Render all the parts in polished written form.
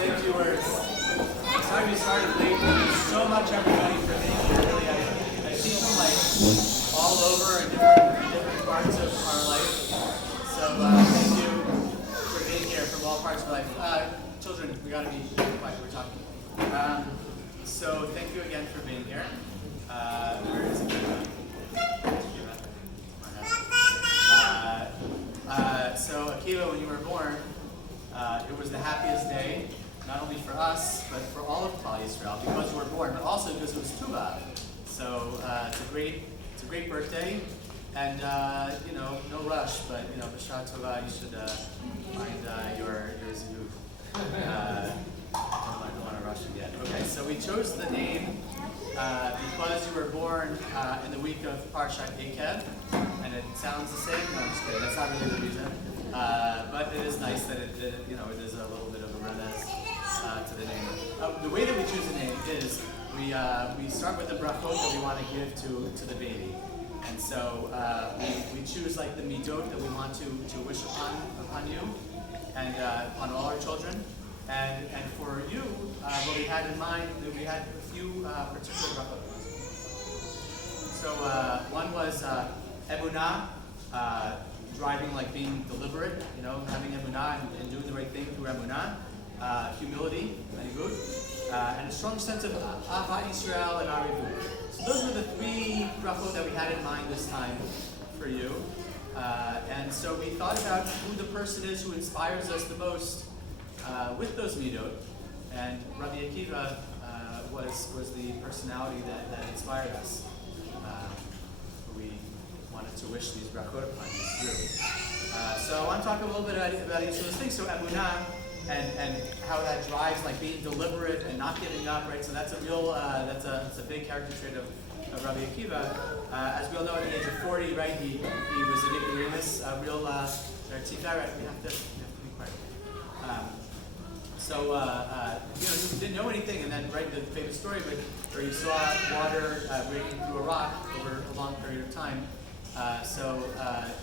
say a few words. Sorry we started late. Thank you so much, everybody, for being here. Really, I see from like all over and different parts of our life. So thank you for being here from all parts of life. Children, we got to be quiet. We're talking. So thank you again for being here. Where is Akiva? So Akiva, when you were born, it was the happiest day, not only for us, but for all of Klal Yisrael, because you were born, but also because it was Tu B'Av. So it's a great birthday, and no rush, but B'Shar Tova, you should find your zivug. Don't want to rush again. Okay, so we chose the name because you were born in the week of Parshat Eikev, and it sounds the same. No, I'm just kidding. That's not really the reason. But it is nice that it is a little bit of a remez to the name. The way that we choose a name is we start with the brachot that we want to give to the baby, and so we choose like the midot that we want to wish upon you and upon all our children. And for you, what we had in mind, we had a few particular brachot. So one was emunah, driving like being deliberate, having emunah and doing the right thing through emunah, humility, and a strong sense of ahavat Yisrael and arivut. So those were the three brachot that we had in mind this time for you. And so we thought about who the person is who inspires us the most with those midot, and Rabbi Akiva was the personality that inspired us. We wanted to wish these brachot upon you through. So I want to talk a little bit about each of those things. So emunah and how that drives like being deliberate and not giving up, right? So that's a real that's a big character trait of Rabbi Akiva. As we all know, at the age of 40, right, he was an ignoramus, a real tiferet. We have to be quiet. So he didn't know anything, and then right the famous story where you saw water breaking through a rock over a long period of time. So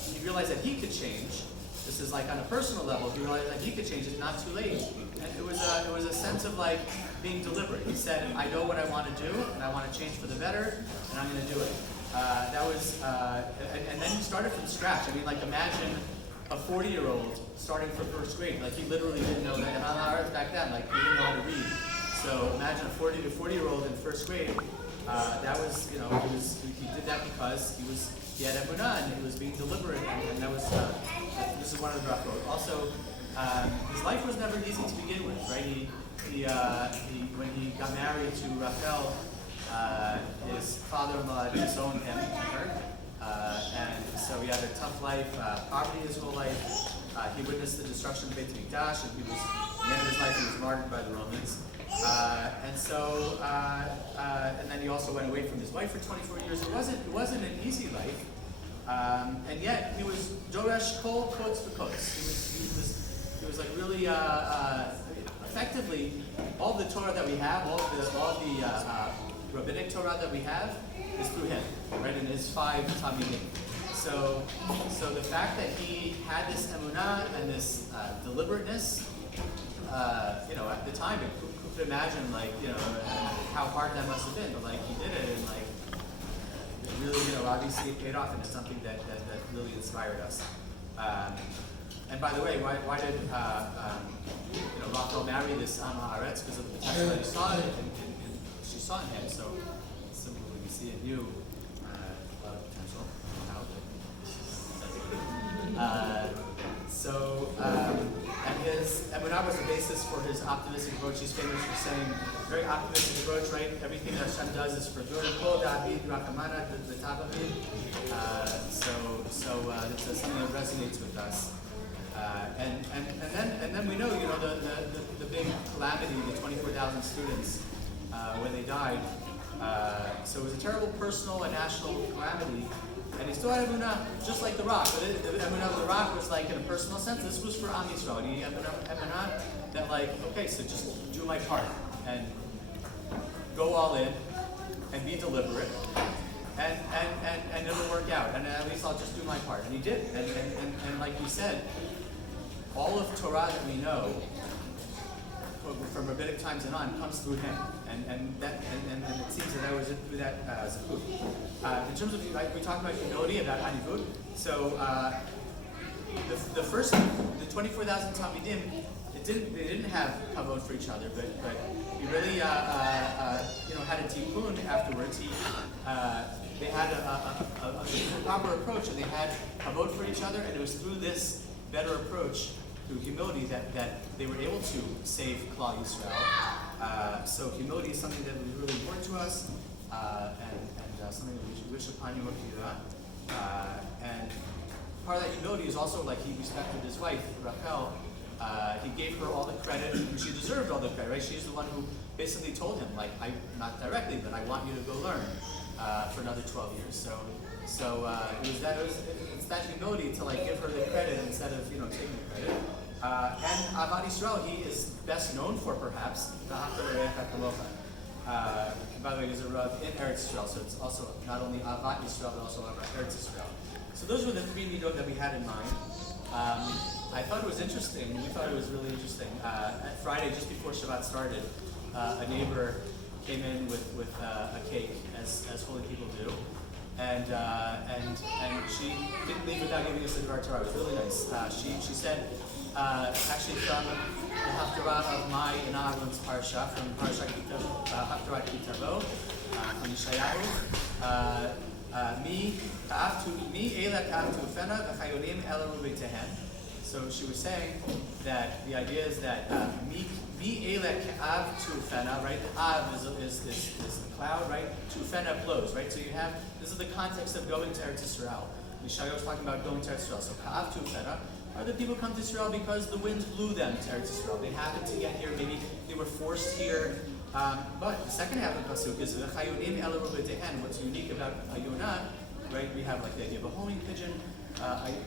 he realized that he could change. This is like on a personal level. He realized that he could change. It's not too late, and it was a sense of like being deliberate. He said, "I know what I want to do, and I want to change for the better, and I'm going to do it." That was, and then he started from scratch. I mean, like imagine a 40-year-old starting from first grade. Like he literally didn't know that on earth back then. Like he didn't know how to read. So imagine a 40-year-old in first grade. That was, he did that because he had emunah and he was being deliberate, and that was this is one of the brachot. Also, his life was never easy to begin with, right? He when he got married to Rachel, his father-in-law disowned him, and so he had a tough life, poverty his whole life. He witnessed the destruction of Beit Mikdash, and at the end of his life he was martyred by the Romans. And then he also went away from his wife for 24 years. It wasn't an easy life, and yet he was Doresh Kol Kotz V'Kotz. He was like really effectively all the Torah that we have, all the rabbinic Torah that we have is through him, right? In his 5 Talmidim. So the fact that he had this emunah and this deliberateness, at the time, who could imagine, how hard that must have been, but he did it, and it really, obviously it paid off, and it's something that really inspired us. And by the way, why did Rachel marry this Am Haaretz? Because of the potential that he saw she saw in him. So similarly, we see in you a lot of potential. And his emunah was the basis for his optimistic approach. He's famous for saying, very optimistic approach, right? Everything that Hashem does is for good. Kol David Rakamana V'Tavavim. It's something that resonates with us. And then we know, the big calamity, the 24,000 students when they died. So it was a terrible personal and national calamity. And he still had emunah, just like the rock. But the emunah of the rock was in a personal sense. This was for Am Yisrael. And he had emunah that okay, so just do my part and go all in and be deliberate, and it'll work out. And at least I'll just do my part. And he did. And like we said, all of Torah that we know, from rabbinic times and on comes through him, and it seems that I was through that zakut. In terms of we talked about humility, about hanivut. So the 24,000 talmidim, they didn't have kavod for each other, but he really had a tikkun afterwards. They had a proper approach, and they had kavod for each other, and it was through this better approach, through humility, that they were able to save Klal Yisrael. So humility is something that was really important to us, and something that we should wish upon you, Akiva. And part of that humility is also like he respected his wife, Rachel. He gave her all the credit, and she deserved all the credit, right? She's the one who basically told him, like, not directly, but I want you to go learn for another 12 years. So it's that humility to like give her the credit instead of taking the credit. And Avad Yisrael, he is best known for perhaps by the way, he's a Rav in Eretz Yisrael, so it's also not only Avad Yisrael but also Eretz Yisrael. So those were the three midot that we had in mind. I thought it was interesting. We thought it was really interesting. At Friday, just before Shabbat started, a neighbor came in with a cake, as holy people do, and she didn't leave without giving us a Dvar Torah. It was really nice. She said, actually from the Haftarah of my and Aaron's parsha, from Parsha Haftarah Kitavo, from Yeshayahu, mi ela ka'avtu fena v'chayolim ela rubeitehen. So she was saying that the idea is that mi ela ka'avtu fena, right? Av is the cloud, right? Tu fena blows, right? So you have, this is the context of going to Eretz Yisrael. Yeshayahu was talking about going to Eretz Yisrael. So ka'avtu fena are the people come to Israel because the winds blew them to Eretz Yisrael. They happened to get here, maybe they were forced here. But the second half of the pasuk is v'chayonim ela rubeitehen. What's unique about a Yonah, right? We have like the idea of a homing pigeon.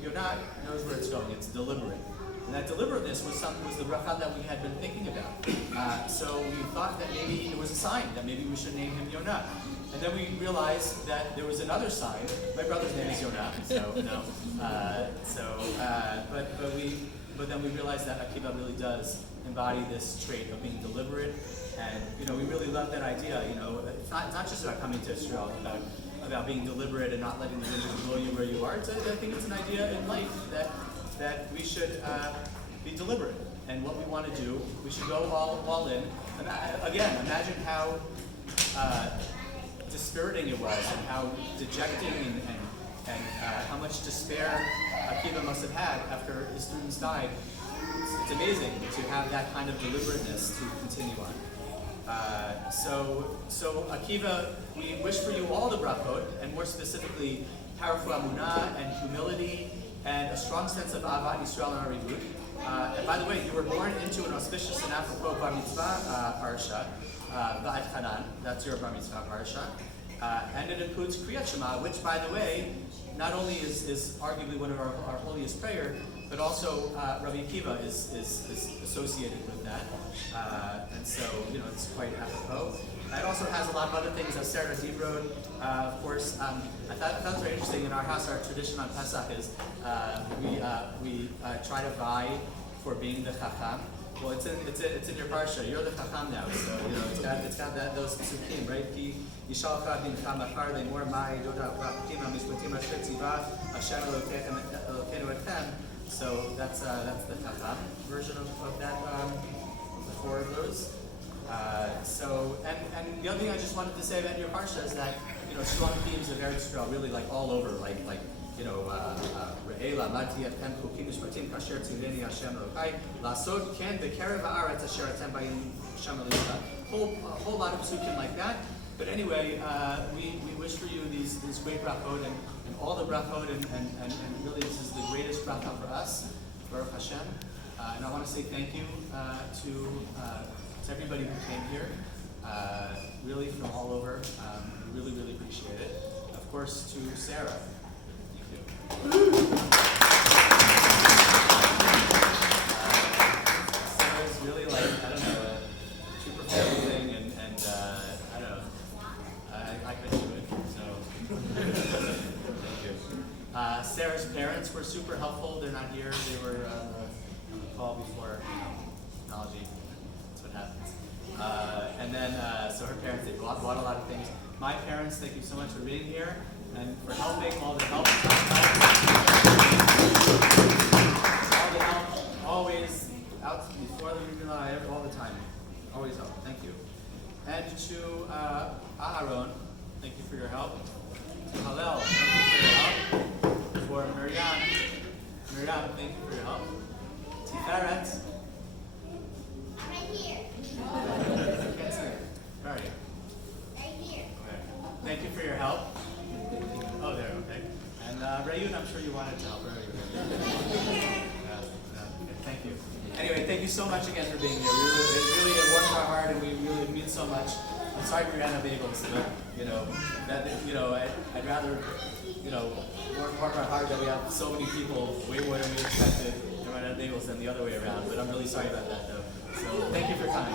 Yonah knows where it's going. It's deliberate, and that deliberateness was the bracha that we had been thinking about. So we thought that maybe it was a sign that maybe we should name him Yonah. And then we realized that there was another sign. My brother's name is Yonah, so no. But then we realized that Akiva really does embody this trait of being deliberate, and we really love that idea. It's not just about coming to Israel, about being deliberate and not letting the wind just blow you where you are. I think it's an idea in life that we should be deliberate, and what we want to do, we should go all in. And again, imagine how dispiriting it was, and how dejecting and how much despair Akiva must have had after his students died. It's amazing to have that kind of deliberateness to continue on. So Akiva, we wish for you all the brachot, and more specifically, powerful amunah and humility, and a strong sense of Avat Yisrael and Arivut. And by the way, you were born into an auspicious and apropos bar mitzvah parsha, Ba'at Hanan. That's your bar mitzvah parsha, and it includes Kriyat Shema, which, by the way, not only is arguably one of our holiest prayer, but also Rabbi Akiva is associated with that, and so it's quite apropos. It also has a lot of other things, as Sarah Debrod, of course. I thought it was very interesting. In our house, our tradition on Pesach is we try to vie for being the Chacham. Well, it's in your parsha. You're the Chacham now, so it's got those psukim, right? Ki yishalcha bincha machar le'mor mai doda prakim hamishpatim asher tziva Hashem Elokeinu etchem. So that's the Chacham version of that. The four of those. And the other thing I just wanted to say about your parsha is that strong themes of Eretz Yisrael really like all over, like Re'ela mati atem chukim mishpatim kasher tziveni Hashem Elokai lasod ken bekerev haaretz asher atem bayim Hashem Elokai. A whole lot of psukim like that. But anyway, we wish for you these great brachot and all the brachot and really this is the greatest bracha for us, Baruch Hashem. And I want to say thank you to everybody who came here, really from all over. We really, really appreciate it. Of course, to Sarah. Sarah's really like, I don't know, a super family thing, and I don't know, I couldn't do it, so thank you. Sarah's parents were super helpful. They're not here. They were on the call before technology. That's what happened. then, so her parents, they bought a lot of things. My parents, thank you so much for being here and for helping, all the help. All the help, always out before the meela, all the time. Always help. Thank you. And to Aharon, thank you for your help. To Hallel, thank you for your help. For Miriam, thank you for your help. Tiferet. I'm right here. I can't see it. Where are you? Right here. Okay. Thank you for your help. Oh, there, okay. And Rayun, I'm sure you wanted to help. Where are you? Okay, thank you. Anyway, thank you so much again for being here. It really warms our heart, and we really mean so much. I'm sorry we ran out of bagels, but I'd rather warm our heart that we have so many people, way more than we expected, to run out of bagels than the other way around. But I'm really sorry about that, though. So thank you for coming.